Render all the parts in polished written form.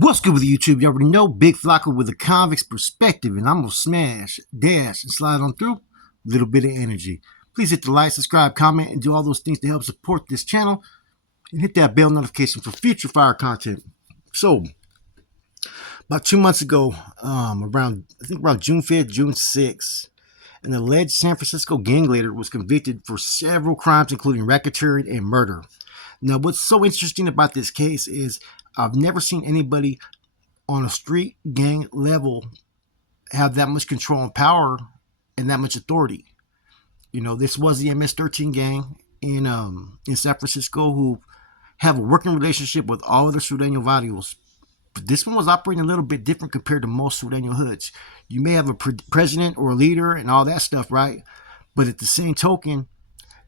What's good with YouTube? You already know Big Flocka with a convict's perspective, and I'm gonna smash, dash, and slide on through a little bit of energy. Please hit the like, subscribe, comment, and do all those things to help support this channel, and hit that bell notification for future fire content. So, about 2 months ago, around June 5th, June 6th, an alleged San Francisco gang leader was convicted for several crimes, including racketeering and murder. Now, what's so interesting about this case is I've never seen anybody on a street gang level have that much control and power and that much authority. You know, this was the MS-13 gang in San Francisco, who have a working relationship with all other Sureño barrios. But this one was operating a little bit different compared to most Sureño hoods. You may have a president or a leader and all that stuff, right? But at the same token,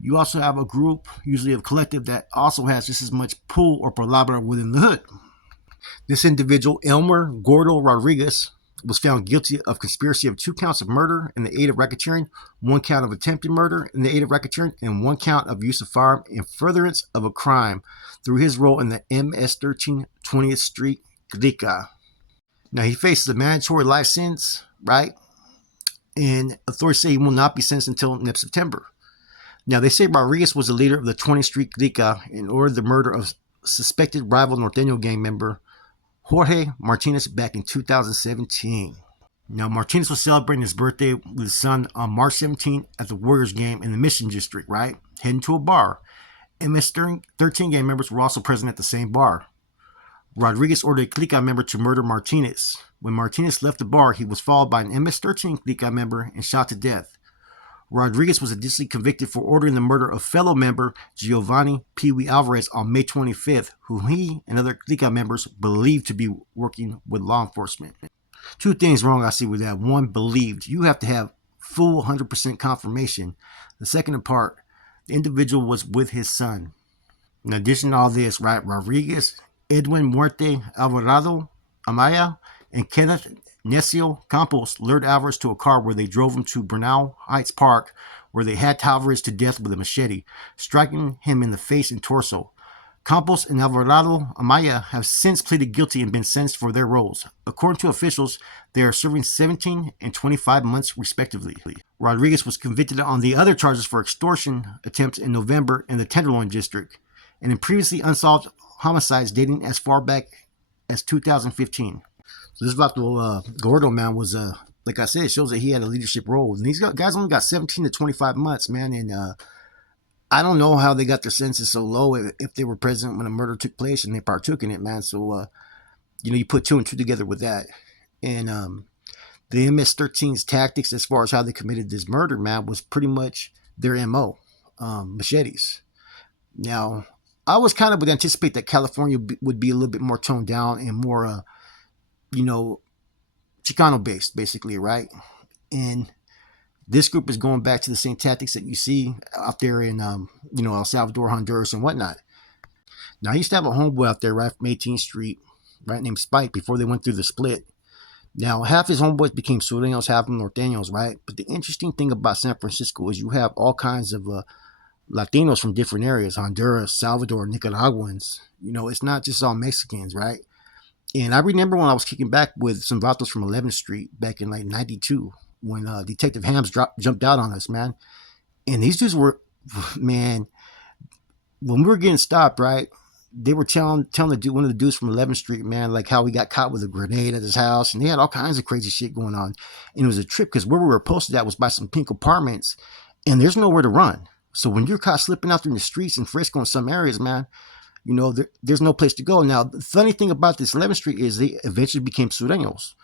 you also have a group, usually a collective, that also has just as much pull or palabra within the hood. This individual, Elmer Gordo Rodriguez, was found guilty of conspiracy of 2 counts of murder in the aid of racketeering, 1 count of attempted murder in the aid of racketeering, and 1 count of use of firearm in furtherance of a crime through his role in the MS-13 20th Street Clique. Now, he faces a mandatory life sentence, right? And authorities say he will not be sentenced until next September. Now, they say Rodriguez was the leader of the 20th Street Clique and ordered the murder of suspected rival Norteño gang member Jorge Martinez back in 2017. Now, Martinez was celebrating his birthday with his son on March 17 at the Warriors game in the Mission District, right? Heading to a bar. MS-13 gang members were also present at the same bar. Rodriguez ordered a Clique member to murder Martinez. When Martinez left the bar, he was followed by an MS-13 Clique member and shot to death. Rodriguez was additionally convicted for ordering the murder of fellow member Giovanni Pee Wee Alvarez on May 25th, who he and other Clique members believed to be working with law enforcement. 2 things wrong I see with that. 1, believed. You have to have full 100% confirmation. The second part, the individual was with his son. In addition to all this, right, Rodriguez, Edwin Muerte Alvarado Amaya, and Kenneth Necio Campos lured Alvarez to a car where they drove him to Bernal Heights Park, where they hacked Alvarez to death with a machete, striking him in the face and torso. Campos and Alvarado Amaya have since pleaded guilty and been sentenced for their roles. According to officials, they are serving 17 and 25 months respectively. Rodriguez was convicted on the other charges for extortion attempts in November in the Tenderloin District, and in previously unsolved homicides dating as far back as 2015. So this Vato Gordo, man, was, like I said, it shows that he had a leadership role. And these guys only got 17 to 25 months, man. And I don't know how they got their sentences so low if they were present when a murder took place and they partook in it, man. So, you know, you put 2 and 2 together with that. And the MS-13's tactics as far as how they committed this murder, man, was pretty much their MO, machetes. Now, I was kind of would anticipate that California would be a little bit more toned down and more, you know, Chicano based, basically, right? And this group is going back to the same tactics that you see out there in, you know, El Salvador, Honduras, and whatnot. Now, I used to have a homeboy out there, right, from 18th Street, right, named Spike, before they went through the split. Now, half his homeboys became Sureños, half of them Norteños, right? But the interesting thing about San Francisco is you have all kinds of Latinos from different areas, Honduras, Salvador, Nicaraguans. You know, it's not just all Mexicans, right? And I remember when I was kicking back with some vatos from 11th Street back in like 92 when Detective Hams jumped out on us, man. And these dudes were, man, when we were getting stopped, right, they were telling the dude, one of the dudes from 11th Street, man, like how he got caught with a grenade at his house. And they had all kinds of crazy shit going on. And it was a trip because where we were posted at was by some pink apartments. And there's nowhere to run. So when you're caught slipping out in the streets in Frisco in some areas, man, you know, there's no place to go. Now, the funny thing about this 11th Street is they eventually became Sureños.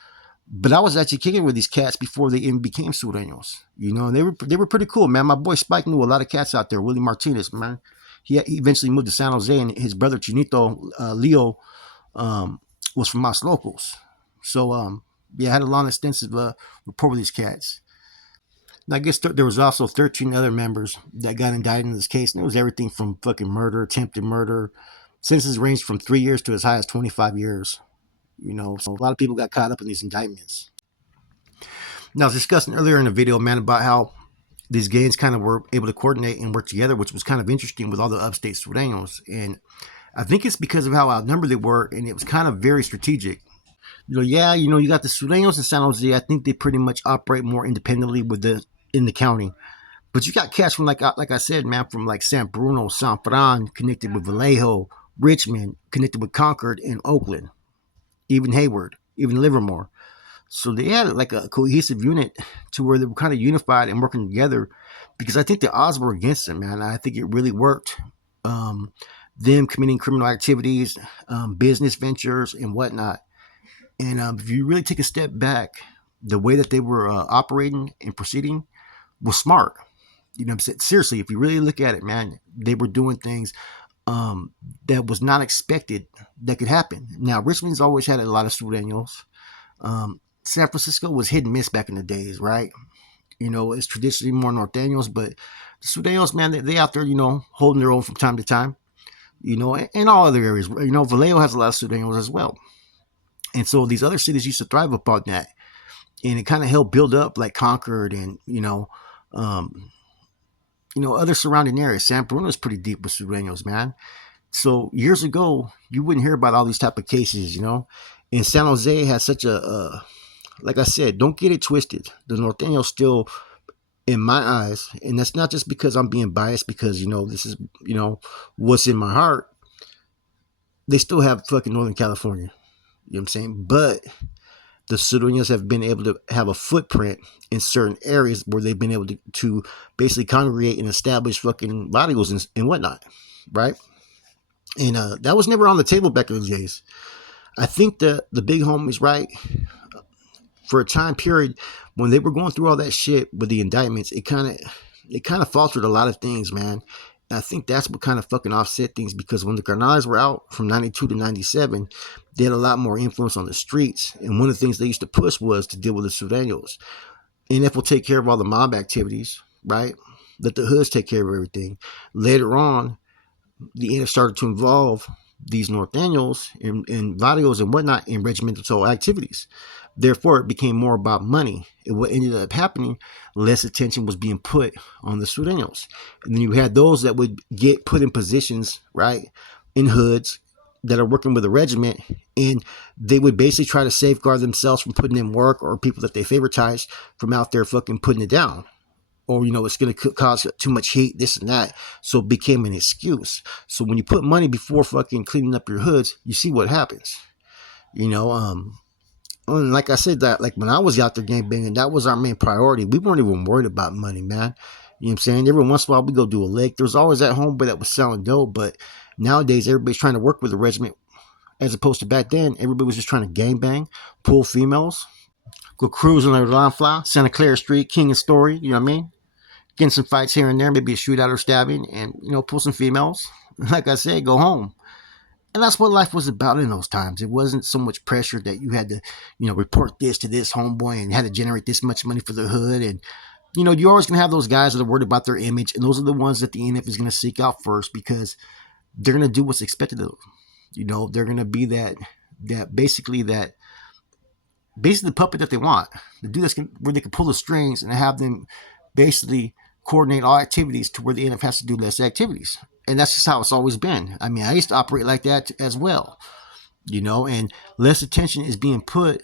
But I was actually kicking with these cats before they even became Sureños. You know, and they were pretty cool, man. My boy Spike knew a lot of cats out there. Willie Martinez, man. He eventually moved to San Jose, and his brother Chinito, Leo, was from Mas Locos. So, yeah, I had a long, extensive rapport with these cats. And I guess there was also 13 other members that got indicted in this case. And it was everything from fucking murder, attempted murder. Sentences ranged from 3 years to as high as 25 years. You know, so a lot of people got caught up in these indictments. Now, I was discussing earlier in the video, man, about how these gangs kind of were able to coordinate and work together, which was kind of interesting with all the upstate Sureños. And I think it's because of how outnumbered they were, and it was kind of very strategic. Yeah, you got the Sureños in San Jose. I think they pretty much operate more independently with the in the county. But you got cats from like I said, man, from like San Bruno, San Fran, connected with Vallejo, Richmond, connected with Concord and Oakland, even Hayward, even Livermore. So they had like a cohesive unit to where they were kind of unified and working together, because I think the odds were against them, man. I think it really worked. Um, them committing criminal activities, business ventures, and whatnot. And if you really take a step back, the way that they were operating and proceeding was smart. I'm saying? Seriously, if you really look at it, man, they were doing things that was not expected that could happen. Now, Richmond's always had a lot of Sureños. San Francisco was hit and miss back in the days, right? It's traditionally more Norteños, but the Sureños, man, they out there, holding their own from time to time. In all other areas. Vallejo has a lot of Sureños as well. And so these other cities used to thrive upon that. And it kind of helped build up like Concord and, um, other surrounding areas. San Bruno is pretty deep with Sureños, man. So years ago, you wouldn't hear about all these type of cases. And San Jose has such like I said, don't get it twisted. The Norteños still, in my eyes, and that's not just because I'm being biased, because, this is, what's in my heart. They still have fucking Northern California. You know what I'm saying? But the Sureños have been able to have a footprint in certain areas where they've been able to basically congregate and establish fucking barrios and whatnot, right? And that was never on the table back in the days. I think the big homies, right, for a time period when they were going through all that shit with the indictments, it kind of faltered a lot of things, man. And I think that's what kind of fucking offset things, because when the Carnales were out from 92 to 97, they had a lot more influence on the streets. And one of the things they used to push was to deal with the Sureños. NF will take care of all the mob activities, right? Let the hoods take care of everything. Later on, the NF started to involve these Norteños and barrios and whatnot in regimental activities. Therefore, it became more about money. And what ended up happening, less attention was being put on the Sureños. And then you had those that would get put in positions, right, in hoods that are working with a regiment, and they would basically try to safeguard themselves from putting in work, or people that they favoritized from out there fucking putting it down. Or, it's going to cause too much heat, this and that. So it became an excuse. So when you put money before fucking cleaning up your hoods, you see what happens. And like I said, that like when I was out there game banging, that was our main priority. We weren't even worried about money, man. You know what I'm saying? Every once in a while, we go do a lick. There's always that homeboy that was selling dope, but nowadays everybody's trying to work with the regiment, as opposed to back then. Everybody was just trying to gang bang, pull females, go cruise on their line fly, Santa Clara Street, King and Story. You know what I mean? Getting some fights here and there, maybe a shootout or stabbing, and pull some females. Like I said, go home. And that's what life was about in those times. It wasn't so much pressure that you had to, report this to this homeboy and had to generate this much money for the hood. And, you're always going to have those guys that are worried about their image. And those are the ones that the NF is going to seek out first, because they're going to do what's expected of them. They're going to be that basically the puppet that they want. The dude where they can pull the strings and have them basically coordinate all activities to where the NF has to do less activities. And that's just how it's always been. I mean, I used to operate like that as well, and less attention is being put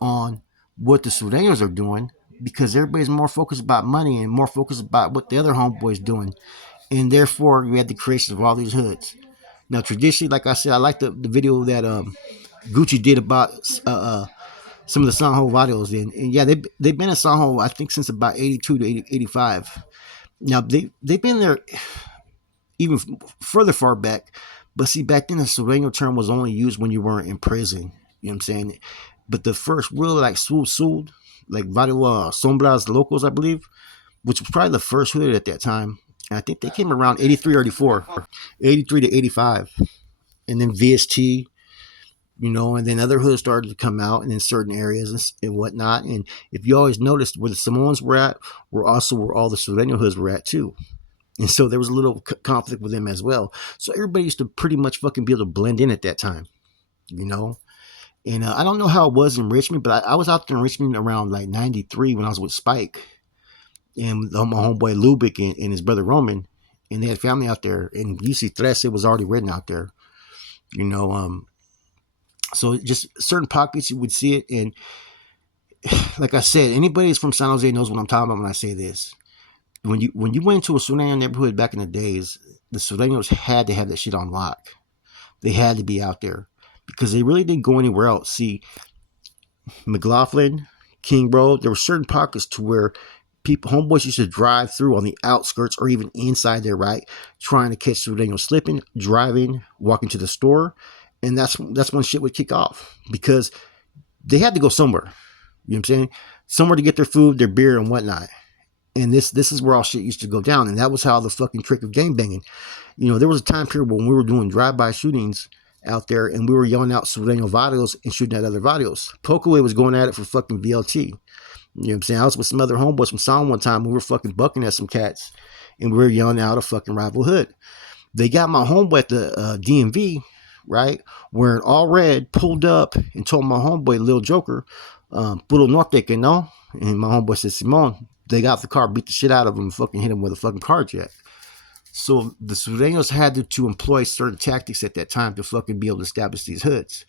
on what the Sureños are doing, because everybody's more focused about money and more focused about what the other homeboys doing. And therefore, we had the creation of all these hoods. Now, traditionally, like I said, I like the video that Gucci did about some of the Sanho videos. And yeah, they've been in Sanho, I think, since about 82 to 85. Now, they've been there even further far back. But see, back then the Sureño term was only used when you weren't in prison. You know what I'm saying? But the first real like Sud, like Vario Sombras Locos, I believe, which was probably the first hood at that time. And I think they came around 83 or 84, 83 to 85. And then VST, and then other hoods started to come out and in certain areas and whatnot. And if you always noticed, where the Samoans were at, were also where all the Sureño hoods were at too. And so there was a little conflict with them as well. So everybody used to pretty much fucking be able to blend in at that time, And I don't know how it was in Richmond, but I was out there in Richmond around like 93 when I was with Spike and my homeboy Lubick and his brother Roman. And they had family out there. And UC Trece was already written out there. You know, so just certain pockets you would see it, and like I said, anybody that's from San Jose knows what I'm talking about when I say this. When you went into a Sureño neighborhood back in the days, the Sureños had to have that shit on lock. They had to be out there because they really didn't go anywhere else. See, McLaughlin, King Road, there were certain pockets to where people, homeboys used to drive through on the outskirts or even inside there, right? Trying to catch Sureños slipping, driving, walking to the store. And that's when shit would kick off because they had to go somewhere. You know what I'm saying? Somewhere to get their food, their beer, and whatnot. And this is where all shit used to go down. And that was how the fucking trick of game banging. You know, there was a time period when we were doing drive-by shootings out there and we were yelling out Sureño Varios and shooting at other Varios. Pokeway was going at it for fucking VLT. You know what I'm saying? I was with some other homeboys from Sound one time. We were fucking bucking at some cats and we were yelling out a fucking rival hood. They got my homeboy at the DMV, right? Wearing all red, pulled up and told my homeboy, Lil Joker, Puro Norte que no. And my homeboy said, Simon, they got the car, beat the shit out of him, and fucking hit him with a fucking car jack. So the Sureños had to employ certain tactics at that time to fucking be able to establish these hoods.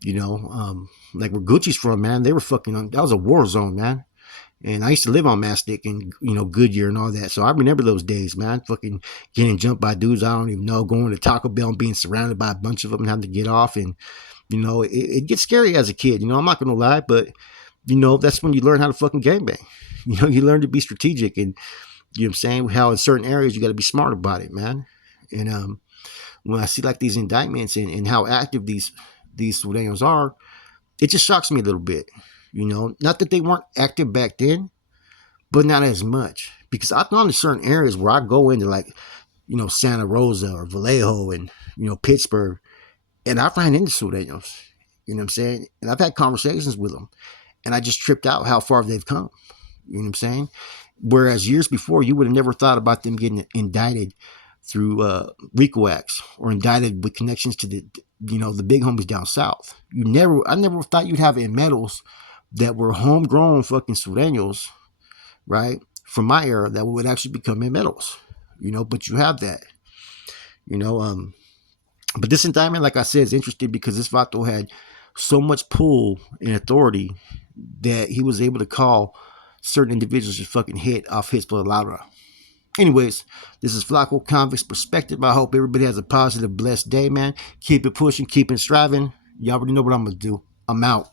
You know, like where Gucci's from, man, they were fucking that was a war zone, man. And I used to live on Mastic and, you know, Goodyear and all that. So I remember those days, man. Fucking getting jumped by dudes I don't even know, going to Taco Bell and being surrounded by a bunch of them and having to get off. And, you know, it gets scary as a kid. You know, I'm not going to lie, but, you know, that's when you learn how to fucking gangbang. You know, you learn to be strategic and, you know what I'm saying, how in certain areas you got to be smart about it, man. And when I see like these indictments and how active these Sureños are, it just shocks me a little bit. You know, not that they weren't active back then, but not as much. Because I've gone to certain areas where I go into like, you know, Santa Rosa or Vallejo and, you know, Pittsburgh, and I've ran into Sureños. You know what I'm saying? And I've had conversations with them, and I just tripped out how far they've come. You know what I'm saying? Whereas years before, you would have never thought about them getting indicted through Rico acts or indicted with connections to the, you know, the big homies down south. I never thought you'd have in medals that were homegrown fucking Sureños, right, from my era that would actually become in medals, you know. But you have that, you know. But this indictment, like I said, is interesting because this Vato had so much pull and authority that he was able to call certain individuals to fucking hit off his palabra. Anyways, this is Flacco Convict's Perspective. I hope everybody has a positive, blessed day, man. Keep it pushing, keep it striving. You already know what I'm going to do. I'm out.